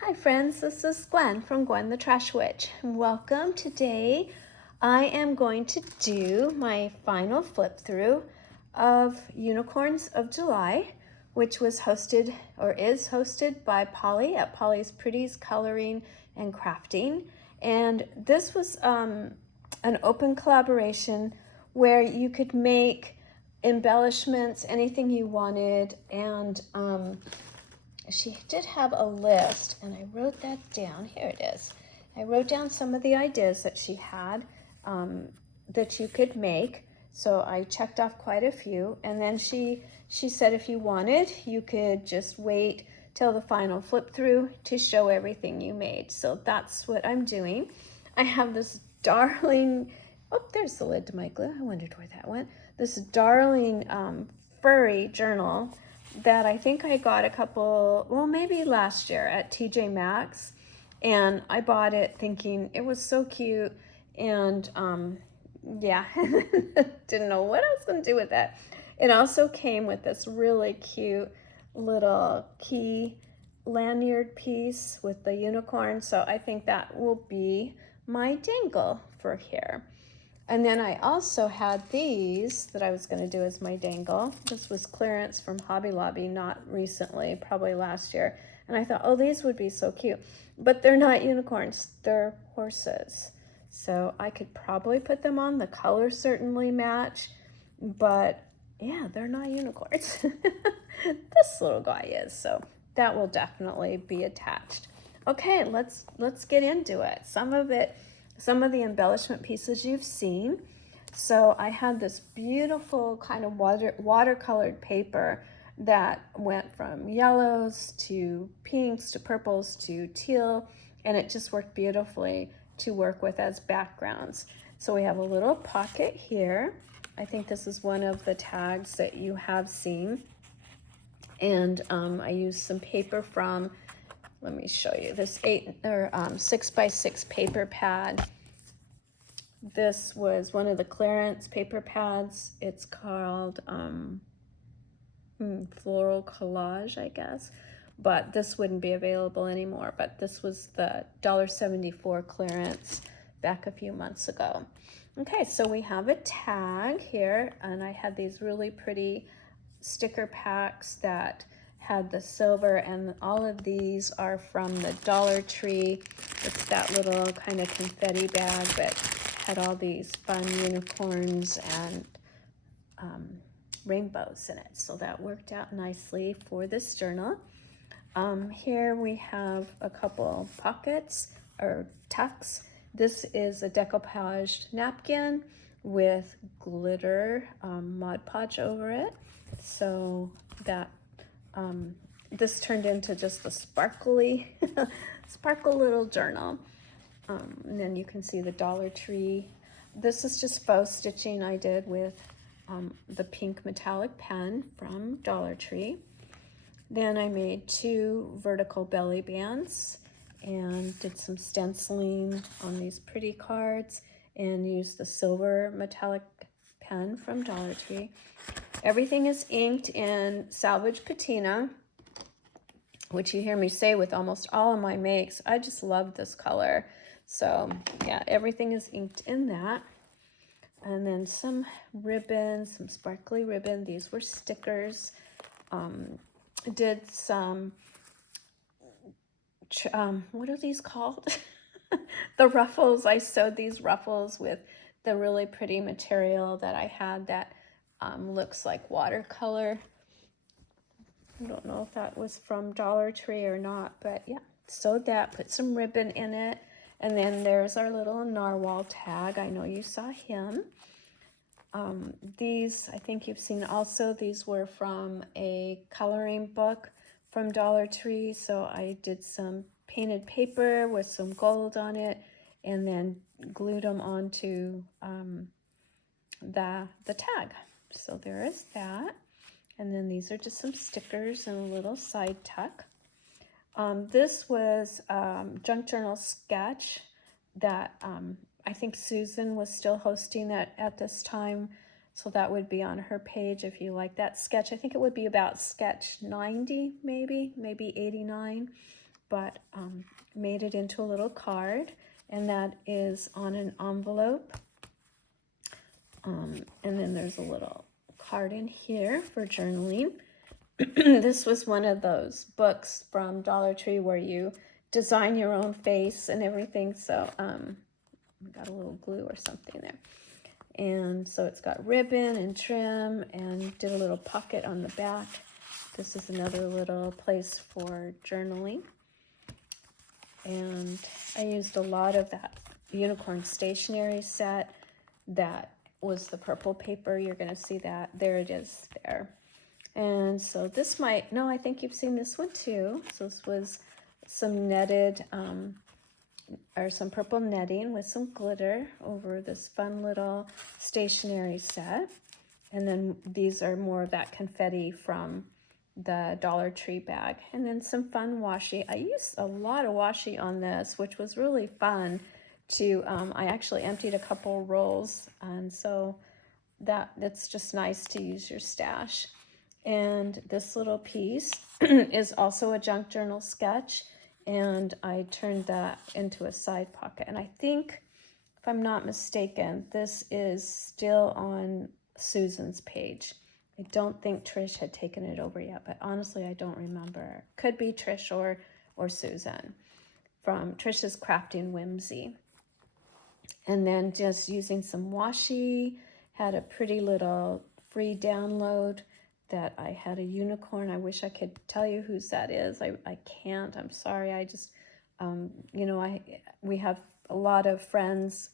Hi friends, this is Gwen from Gwen the Trash Witch. Welcome. Today I am going to do my final flip through of Unicorns of July, which was hosted or is hosted by Polly at Polly's Pretties Coloring and Crafting. And this was an open collaboration where you could make embellishments, anything you wanted, and she did have a list, and I wrote that down. Here it is. I wrote down some of the ideas that she had that you could make. So I checked off quite a few, and then she said if you wanted, you could just wait till the final flip through to show everything you made. So that's what I'm doing. I have this darling, oh, there's the lid to my glue. I wondered where that went. This darling furry journal that I think I got maybe last year at TJ Maxx, and I bought it thinking it was so cute, and yeah, didn't know what I was going to do with that. It also came with this really cute little key lanyard piece with the unicorn, so I think that will be my dangle for here. And then I also had these that I was going to do as my dangle. This was clearance from Hobby Lobby, not recently, probably last year. And I thought, oh, these would be so cute. But they're not unicorns, they're horses. So I could probably put them on. The colors certainly match. But yeah, they're not unicorns. This little guy is. So that will definitely be attached. Okay, let's get into it. Some of the embellishment pieces you've seen. So I had this beautiful kind of watercolored paper that went from yellows to pinks to purples to teal, and it just worked beautifully to work with as backgrounds. So we have a little pocket here. I think this is one of the tags that you have seen. And I used some paper from, let me show you, this 6x6 paper pad. This was one of the clearance paper pads. It's called Floral Collage, I guess. But this wouldn't be available anymore. But this was the $1.74 clearance back a few months ago. Okay, so we have a tag here, and I had these really pretty sticker packs that had the silver, and all of these are from the Dollar Tree. It's that little kind of confetti bag that had all these fun unicorns and rainbows in it. So that worked out nicely for this journal. Here we have a couple pockets or tucks. This is a decoupaged napkin with glitter Mod Podge over it. So that this turned into just a sparkly, sparkle little journal. And then you can see the Dollar Tree. This is just faux stitching I did with the pink metallic pen from Dollar Tree. Then I made 2 vertical belly bands and did some stenciling on these pretty cards and used the silver metallic pen from Dollar Tree. Everything is inked in Salvage Patina, which you hear me say with almost all of my makes. I just love this color. So yeah, everything is inked in that. And then some ribbon, some sparkly ribbon. These were stickers. Did some, what are these called? The ruffles. I sewed these ruffles with the really pretty material that I had that looks like watercolor. I don't know if that was from Dollar Tree or not, but yeah, sewed that, put some ribbon in it. And then there's our little narwhal tag. I know you saw him. These, I think you've seen also, these were from a coloring book from Dollar Tree. So I did some painted paper with some gold on it and then glued them onto the tag. So there is that. And then these are just some stickers and a little side tuck. This was Junk Journal sketch that I think Susan was still hosting that at this time. So that would be on her page if you like that sketch. I think it would be about sketch 90, maybe 89. but made it into a little card, and that is on an envelope. And then there's a little card in here for journaling. This was one of those books from Dollar Tree where you design your own face and everything. So I got a little glue or something there. And so it's got ribbon and trim, and did a little pocket on the back. This is another little place for journaling. And I used a lot of that unicorn stationery set. That was the purple paper. You're going to see that. There it is there. And so this might, no, I think you've seen this one too. So this was some netted, or some purple netting with some glitter over this fun little stationery set. And then these are more of that confetti from the Dollar Tree bag. And then some fun washi. I used a lot of washi on this, which was really fun to, I actually emptied a couple rolls. And so that's just nice to use your stash. And this little piece is also a junk journal sketch. And I turned that into a side pocket. And I think, if I'm not mistaken, this is still on Susan's page. I don't think Trish had taken it over yet, but honestly, I don't remember. Could be Trish or Susan from Trish's Crafting Whimsy. And then just using some washi, had a pretty little free download that I had a unicorn. I wish I could tell you whose that is. I can't. I'm sorry. I just, you know, we have a lot of friends,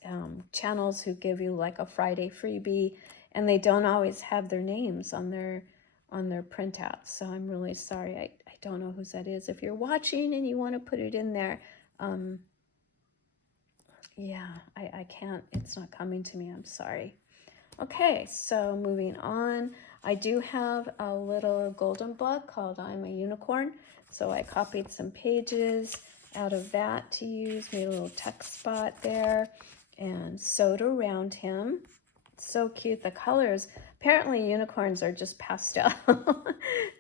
channels who give you like a Friday freebie, and they don't always have their names on their printouts. So I'm really sorry. I don't know whose that is. If you're watching and you want to put it in there, yeah, I can't. It's not coming to me. I'm sorry. Okay, so moving on. I do have a little golden book called I'm a Unicorn. So I copied some pages out of that to use, made a little text spot there, and sewed around him. So cute. The colors, apparently unicorns are just pastel.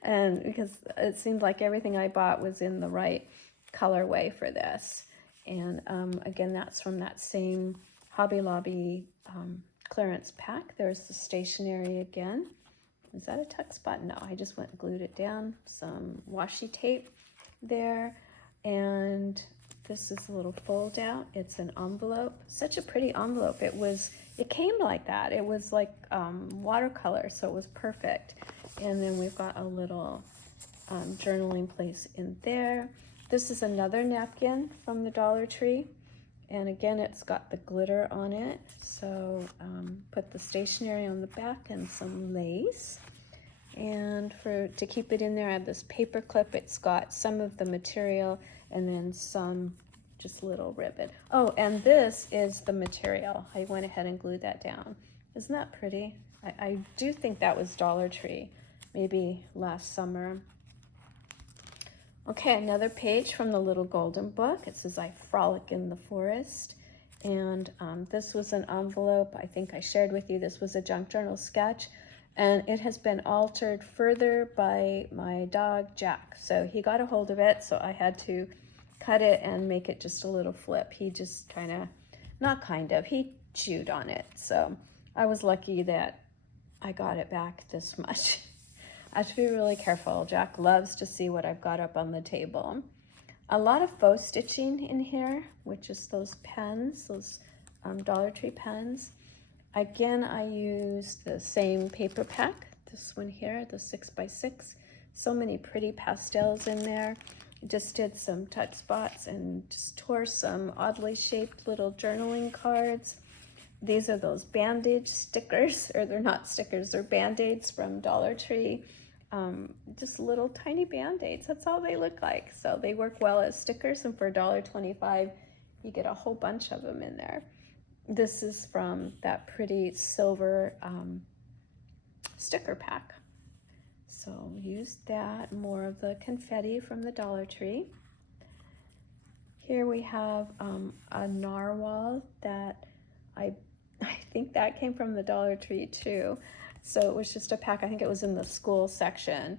And because it seemed like everything I bought was in the right colorway for this. And again, that's from that same Hobby Lobby clearance pack. There's the stationery again. Is that a tuck spot? No, I just went and glued it down. Some washi tape there. And this is a little fold out. It's an envelope. Such a pretty envelope. It came like that. It was like watercolor, so it was perfect. And then we've got a little journaling place in there. This is another napkin from the Dollar Tree. And again, it's got the glitter on it. So put the stationery on the back and some lace. And to keep it in there, I have this paper clip. It's got some of the material and then some just little ribbon. Oh, and this is the material. I went ahead and glued that down. Isn't that pretty? I do think that was Dollar Tree, maybe last summer. Okay, another page from the little golden book. It says, I frolic in the forest. And this was an envelope. I think I shared with you. This was a junk journal sketch. And it has been altered further by my dog, Jack. So he got a hold of it, so I had to cut it and make it just a little flip. He just he chewed on it. So I was lucky that I got it back this much. I have to be really careful. Jack loves to see what I've got up on the table. A lot of faux stitching in here, which is those pens, those Dollar Tree pens. Again, I used the same paper pack, this one here, the 6x6. So many pretty pastels in there. Just did some touch spots and just tore some oddly shaped little journaling cards. These are those bandage stickers, or they're not stickers, they're Band-Aids from Dollar Tree. Just little tiny Band-Aids, that's all they look like. So they work well as stickers, and for $1.25, you get a whole bunch of them in there. This is from that pretty silver sticker pack. So use that, more of the confetti from the Dollar Tree. Here we have a narwhal that I think that came from the Dollar Tree too. So it was just a pack, I think it was in the school section.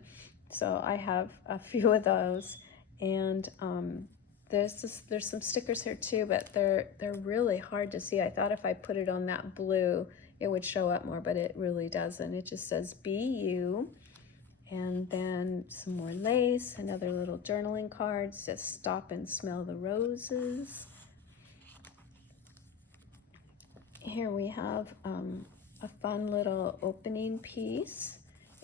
So I have a few of those. And there's some stickers here too, but they're really hard to see. I thought if I put it on that blue, it would show up more, but it really doesn't. It just says Be You. And then some more lace, another little journaling card, says Stop and Smell the Roses. Here we have a fun little opening piece,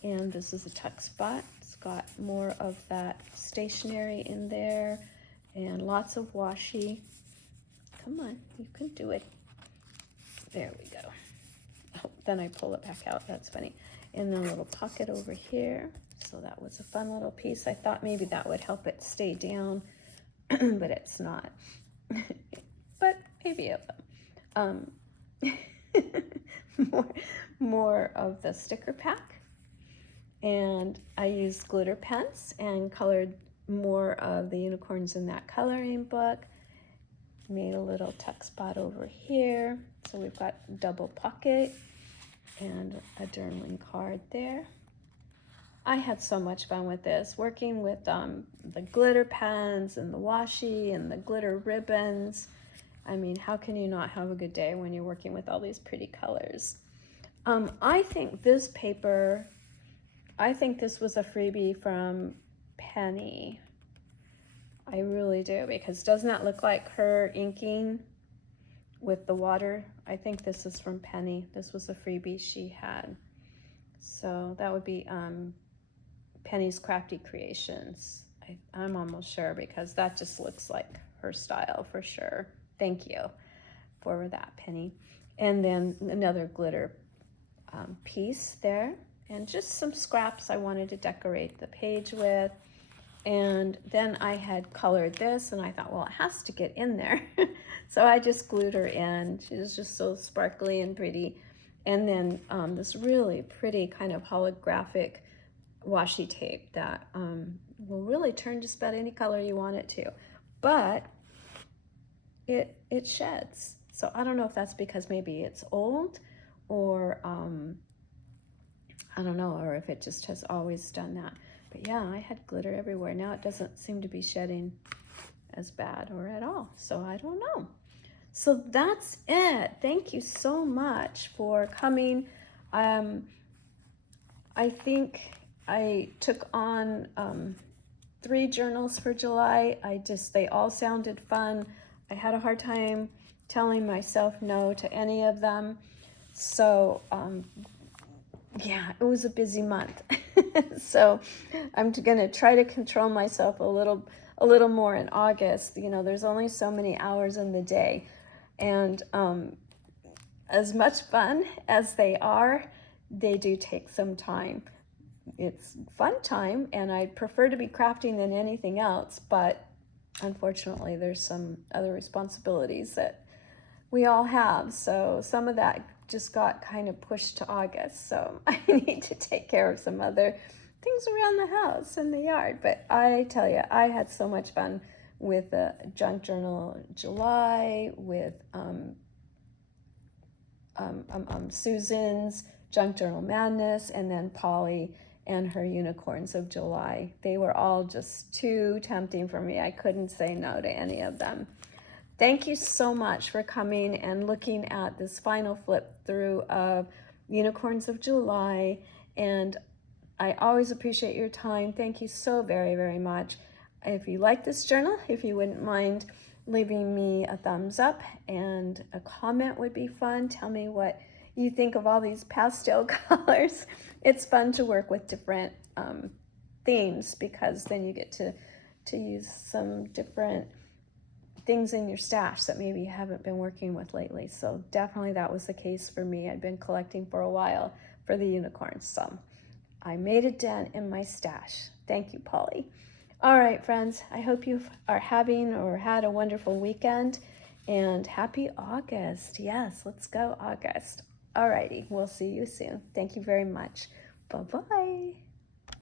and this is a tuck spot. It's got more of that stationery in there and lots of washi. Come on, you can do it. There we go. Oh, then I pull it back out. That's funny. And then a little pocket over here. So that was a fun little piece. I thought maybe that would help it stay down, but it's not. But maybe it will. More of the sticker pack. And I used glitter pens and colored more of the unicorns in that coloring book. Made a little tuck spot over here. So we've got double pocket and a journaling card there. I had so much fun with this, working with the glitter pens and the washi and the glitter ribbons. I mean, how can you not have a good day when you're working with all these pretty colors? I think this paper, I think this was a freebie from Penny. I really do, because doesn't that look like her inking with the water? I think this is from Penny. This was a freebie she had. So that would be Penny's Crafty Creations. I'm almost sure, because that just looks like her style for sure. Thank you for that, Penny. And then another glitter piece there, and just some scraps I wanted to decorate the page with. And then I had colored this, and I thought, well, it has to get in there. So I just glued her in. She was just so sparkly and pretty. And then this really pretty kind of holographic washi tape that will really turn just about any color you want it to. But it sheds. So I don't know if that's because maybe it's old, or I don't know, or if it just has always done that. But yeah, I had glitter everywhere. Now it doesn't seem to be shedding as bad or at all. So I don't know. So that's it. Thank you so much for coming. I think I took on 3 journals for July. They all sounded fun. I had a hard time telling myself no to any of them. So yeah, it was a busy month. So I'm gonna try to control myself a little more in August. You know, there's only so many hours in the day, and as much fun as they are, they do take some time. It's fun time, and I prefer to be crafting than anything else, but unfortunately there's some other responsibilities that we all have, so some of that just got kind of pushed to August. So I need to take care of some other things around the house and the yard. But I tell you, I had so much fun with the Junk Journal July, with Susan's Junk Journal Madness, and then Polly and her Unicorns of July. They were all just too tempting for me. I couldn't say no to any of them. Thank you so much for coming and looking at this final flip through of Unicorns of July. And I always appreciate your time. Thank you so very, very much. If you like this journal, if you wouldn't mind leaving me a thumbs up, and a comment would be fun. Tell me what you think of all these pastel colors. It's fun to work with different themes, because then you get to use some different things in your stash that maybe you haven't been working with lately. So definitely that was the case for me. I'd been collecting for a while for the unicorns, so I made a dent in my stash. Thank you, Polly. All right, friends, I hope you are having or had a wonderful weekend, and happy August. Yes, let's go August. All righty, we'll see you soon. Thank you very much. Bye-bye.